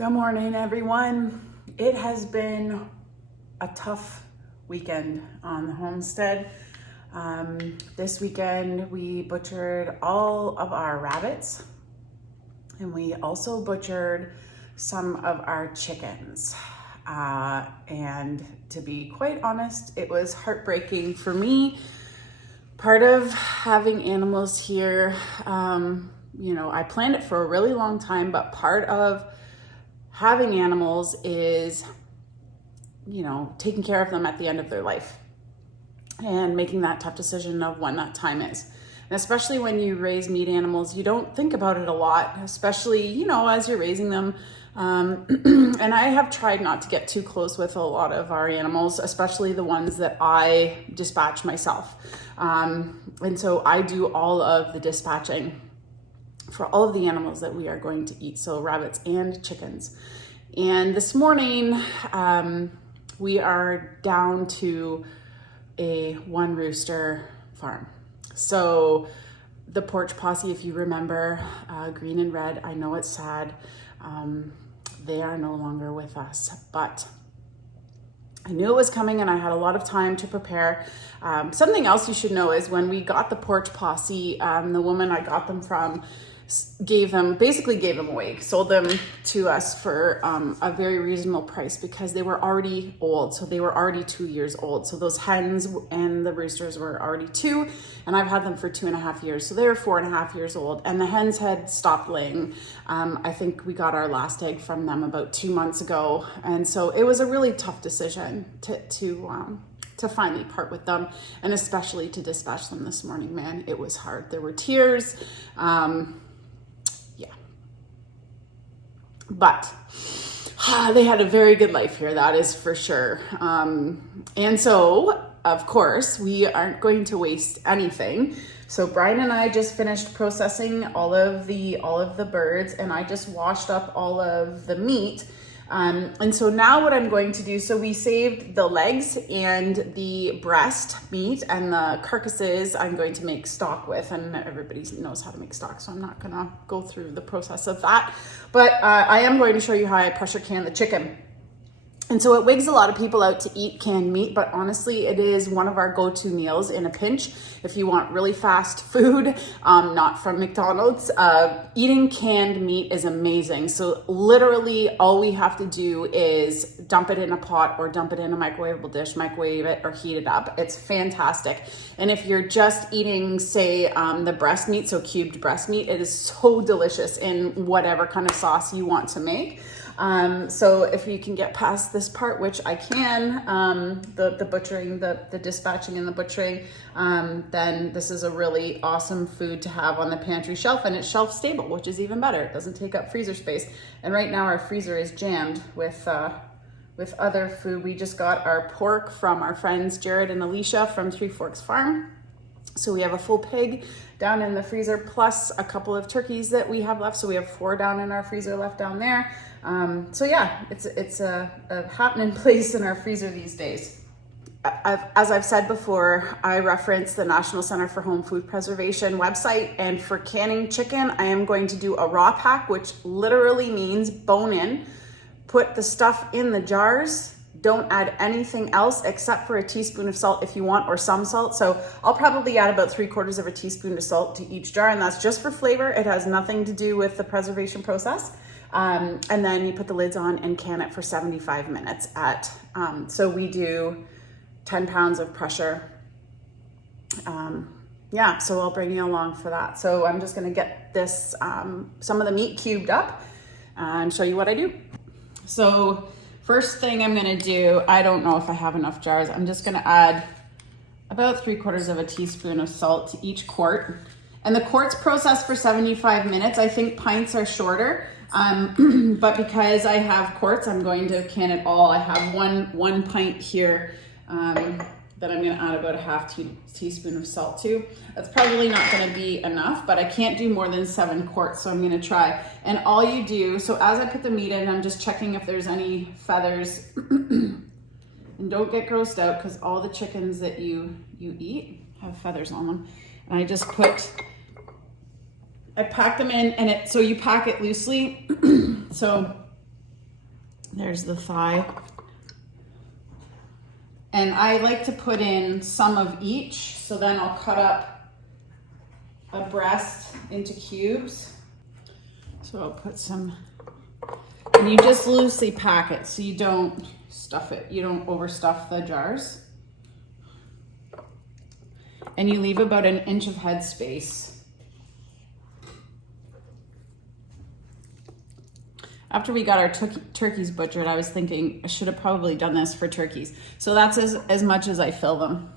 Good morning, everyone. It has been a tough weekend on the homestead. This weekend we butchered all of our rabbits and we also butchered some of our chickens. And to be quite honest, it was heartbreaking for me. Part of having animals here, I planned it for a really long time, but part of having animals is, taking care of them at the end of their life and making that tough decision of when that time is. And especially when you raise meat animals, you don't think about it a lot, especially, as you're raising them. And I have tried not to get too close with a lot of our animals, especially the ones that I dispatch myself. And so I do all of the dispatching for all of the animals that we are going to eat, so rabbits and chickens. And this morning, we are down to a one rooster farm. So the porch posse, if you remember, green and red, I know it's sad. They are no longer with us, but I knew it was coming and I had a lot of time to prepare. Something else you should know is when we got the porch posse, the woman I got them from gave them away, sold them to us for a very reasonable price because they were already old. So they were already 2 years old. So those hens and the roosters were already 2, and I've had them for 2.5 years. So they were 4.5 years old, and the hens had stopped laying. I think we got our last egg from them about 2 months ago. And so it was a really tough decision to finally part with them, and especially to dispatch them this morning. Man, it was hard. There were tears. But they had a very good life here, that is for sure. And so, of course, we aren't going to waste anything. So Brian and I just finished processing all of the birds, and I just washed up all of the meat. And so now what I'm going to do, so we saved the legs and the breast meat, and the carcasses I'm going to make stock with, and everybody knows how to make stock, so I'm not gonna go through the process of that. But I am going to show you how I pressure can the chicken. And so it wigs a lot of people out to eat canned meat, but honestly, it is one of our go-to meals in a pinch. If you want really fast food, not from McDonald's, eating canned meat is amazing. So literally all we have to do is dump it in a pot or dump it in a microwavable dish, microwave it or heat it up. It's fantastic. And if you're just eating, say, the breast meat, so cubed breast meat, it is so delicious in whatever kind of sauce you want to make. So if you can get past this part, which I can, the butchering, the dispatching and the butchering, then this is a really awesome food to have on the pantry shelf, and it's shelf stable, which is even better. It doesn't take up freezer space. And right now our freezer is jammed with other food. We just got our pork from our friends Jared and Alicia from Three Forks Farm. So we have a full pig down in the freezer, plus a couple of turkeys that we have left. So we have 4 down in our freezer left down there. So yeah, it's a happening place in our freezer these days. As I've said before, I reference the National Center for Home Food Preservation website, and for canning chicken, I am going to do a raw pack, which literally means bone in, put the stuff in the jars. Don't add anything else except for a teaspoon of salt if you want, or some salt. So I'll probably add about 3/4 of a teaspoon of salt to each jar, and that's just for flavor. It has nothing to do with the preservation process. And then you put the lids on and can it for 75 minutes so we do 10 pounds of pressure. So I'll bring you along for that. So I'm just gonna get this, some of the meat cubed up and show you what I do. So first thing I'm gonna do, I don't know if I have enough jars. I'm just gonna add about 3/4 of a teaspoon of salt to each quart. And the quarts process for 75 minutes. I think pints are shorter, but because I have quarts, I'm going to can it all. I have one pint here that I'm gonna add about a half teaspoon of salt to. That's probably not gonna be enough, but I can't do more than 7 quarts, so I'm gonna try. And all you do, so as I put the meat in, I'm just checking if there's any feathers. And don't get grossed out, because all the chickens that you eat have feathers on them. And I just I pack them in, and so you pack it loosely. So There's the thigh. And I like to put in some of each, so then I'll cut up a breast into cubes. So I'll put some, and you just loosely pack it so you don't stuff it. You don't overstuff the jars. And you leave about an inch of head space. After we got our turkeys butchered, I was thinking I should have probably done this for turkeys. So that's as much as I fill them.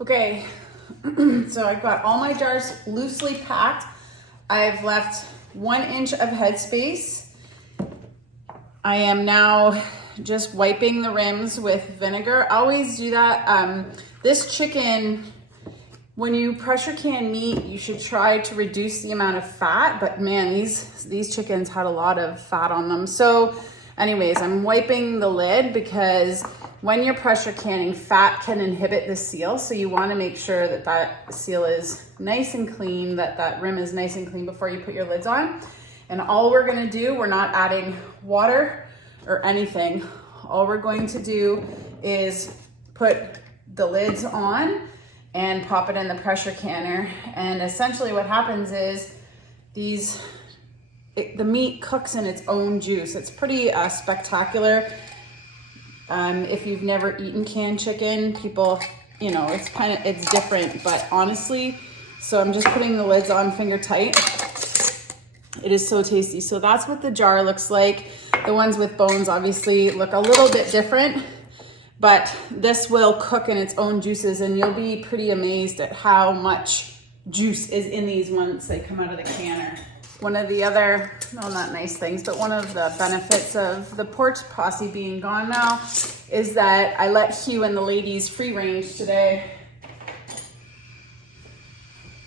Okay, so I've got all my jars loosely packed. I've left 1 inch of headspace. I am now just wiping the rims with vinegar. I always do that. This chicken, when you pressure can meat, you should try to reduce the amount of fat, but man, these chickens had a lot of fat on them. So anyways, I'm wiping the lid because when you're pressure canning, fat can inhibit the seal. So you want to make sure that that seal is nice and clean, that rim is nice and clean before you put your lids on. And all we're going to do, we're not adding water or anything. All we're going to do is put the lids on and pop it in the pressure canner. And essentially what happens is the meat cooks in its own juice. It's pretty spectacular. If you've never eaten canned chicken, people, you know, it's different, but honestly, so I'm just putting the lids on finger tight. It is so tasty. So that's what the jar looks like. The ones with bones obviously look a little bit different, but this will cook in its own juices and you'll be pretty amazed at how much juice is in these once they come out of the canner. One of the other, well, not nice things, but one of the benefits of the porch posse being gone now is that I let Hugh and the ladies free range today.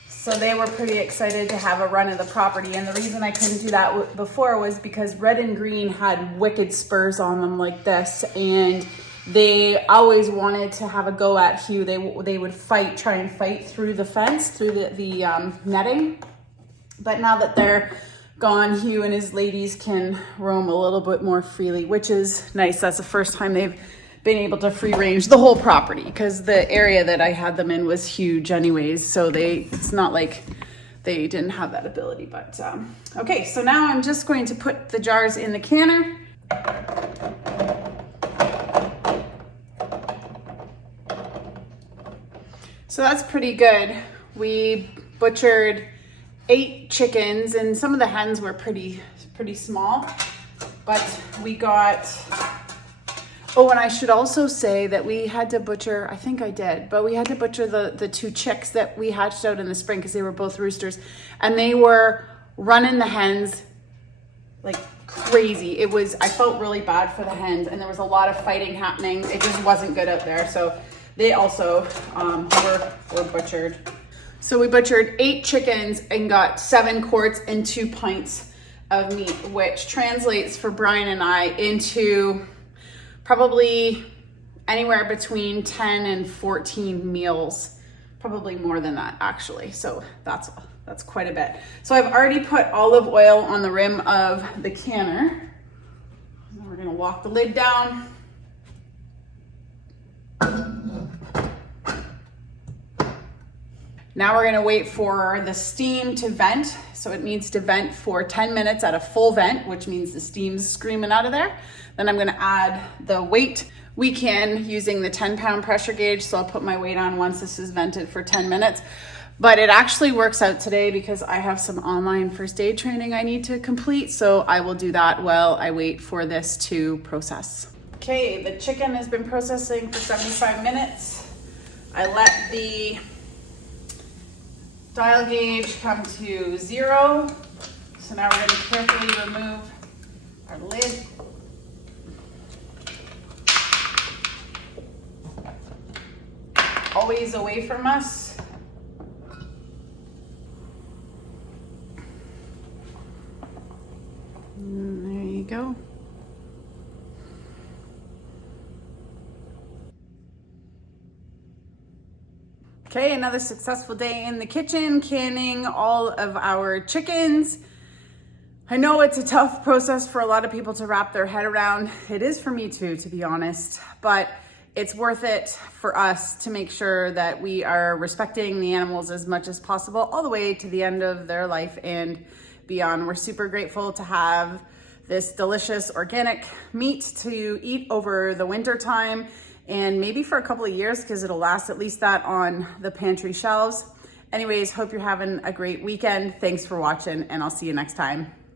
So they were pretty excited to have a run of the property. And the reason I couldn't do that before was because red and green had wicked spurs on them like this. And they always wanted to have a go at Hugh. They would try and fight through the fence, through the netting. But now that they're gone, Hugh and his ladies can roam a little bit more freely, which is nice. That's the first time they've been able to free range the whole property because the area that I had them in was huge anyways. So it's not like they didn't have that ability, but okay. So now I'm just going to put the jars in the canner. So that's pretty good. We butchered 8 chickens and some of the hens were pretty small, but we got, oh, and I should also say that we had to butcher, I think I did, but we had to butcher the 2 chicks that we hatched out in the spring because they were both roosters and they were running the hens like crazy. I felt really bad for the hens and there was a lot of fighting happening. It just wasn't good out there. So they also were butchered. So we butchered 8 chickens and got 7 quarts and 2 pints of meat, which translates for Brian and I into probably anywhere between 10 and 14 meals, probably more than that actually. So that's quite a bit. So I've already put olive oil on the rim of the canner. Now we're gonna lock the lid down. Now we're gonna wait for the steam to vent. So it needs to vent for 10 minutes at a full vent, which means the steam's screaming out of there. Then I'm gonna add the weight. We can using the 10-pound pressure gauge. So I'll put my weight on once this is vented for 10 minutes. But it actually works out today because I have some online first aid training I need to complete. So I will do that while I wait for this to process. Okay, the chicken has been processing for 75 minutes. I let the dial gauge come to 0. So now we're going to carefully remove our lid. Always away from us. And there you go. Okay, another successful day in the kitchen, canning all of our chickens. I know it's a tough process for a lot of people to wrap their head around. It is for me too, to be honest, but it's worth it for us to make sure that we are respecting the animals as much as possible, all the way to the end of their life and beyond. We're super grateful to have this delicious organic meat to eat over the winter time and maybe for a couple of years, because it'll last at least that on the pantry shelves. Anyways, hope you're having a great weekend. Thanks for watching, and I'll see you next time.